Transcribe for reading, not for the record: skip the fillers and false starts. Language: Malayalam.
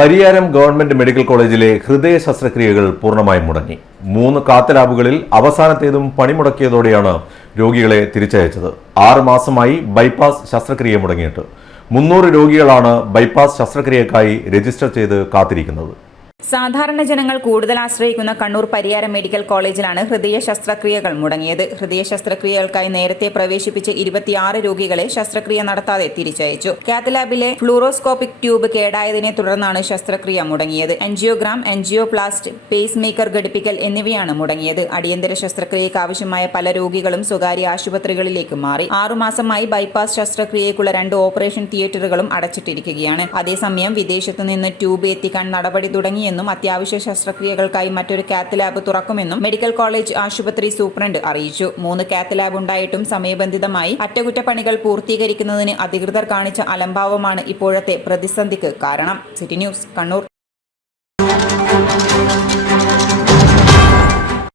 പരിയാരം ഗവൺമെന്റ് മെഡിക്കൽ കോളേജിലെ ഹൃദയ ശസ്ത്രക്രിയകൾ പൂർണ്ണമായും മുടങ്ങി. 3 കാത്ത് ലാബുകളിൽ അവസാനത്തേതും പണിമുടക്കിയതോടെയാണ് രോഗികളെ തിരിച്ചയച്ചത്. 6 മാസമായി ബൈപ്പാസ് ശസ്ത്രക്രിയ മുടങ്ങിയിട്ട് 300 രോഗികളാണ് ബൈപ്പാസ് ശസ്ത്രക്രിയക്കായി രജിസ്റ്റർ ചെയ്ത് കാത്തിരിക്കുന്നത്. സാധാരണ ജനങ്ങൾ കൂടുതൽ ആശ്രയിക്കുന്ന കണ്ണൂർ പരിയാരം മെഡിക്കൽ കോളേജിലാണ് ഹൃദയ ശസ്ത്രക്രിയകൾ മുടങ്ങിയത്. ഹൃദയ ശസ്ത്രക്രിയകൾക്കായി നേരത്തെ പ്രവേശിപ്പിച്ച് 26 രോഗികളെ ശസ്ത്രക്രിയ നടത്താതെ തിരിച്ചയച്ചു. കാത്ത് ലാബിലെ ഫ്ലൂറോസ്കോപ്പിക് ട്യൂബ് കേടായതിനെ തുടർന്നാണ് ശസ്ത്രക്രിയ മുടങ്ങിയത്. എൻജിയോഗ്രാം, എൻജിയോപ്ലാസ്റ്റ്, പേസ് മേക്കർ ഘടിപ്പിക്കൽ എന്നിവയാണ് മുടങ്ങിയത്. അടിയന്തര ശസ്ത്രക്രിയയ്ക്ക് ആവശ്യമായ പല രോഗികളും സ്വകാര്യ ആശുപത്രികളിലേക്ക് മാറി. 6 മാസമായി ബൈപ്പാസ് ശസ്ത്രക്രിയയ്ക്കുള്ള 2 ഓപ്പറേഷൻ തിയേറ്ററുകളും അടച്ചിട്ടിരിക്കുകയാണ്. അതേസമയം വിദേശത്തു നിന്ന് ട്യൂബ് എത്തിക്കാൻ നടപടി തുടങ്ങി അത്യാവശ്യ ശസ്ത്രക്രിയകൾക്കായി മറ്റൊരു കാത്ത് ലാബ് തുറക്കുമെന്നും മെഡിക്കൽ കോളേജ് ആശുപത്രി സൂപ്രണ്ട് അറിയിച്ചു. 3 കാത്ത് ലാബ് ഉണ്ടായിട്ടും സമയബന്ധിതമായി അറ്റകുറ്റപ്പണികൾ പൂർത്തീകരിക്കുന്നതിന് അധികൃതർ കാണിച്ച അലംഭാവമാണ് ഇപ്പോഴത്തെ പ്രതിസന്ധിക്ക് കാരണം. City news, Kannur.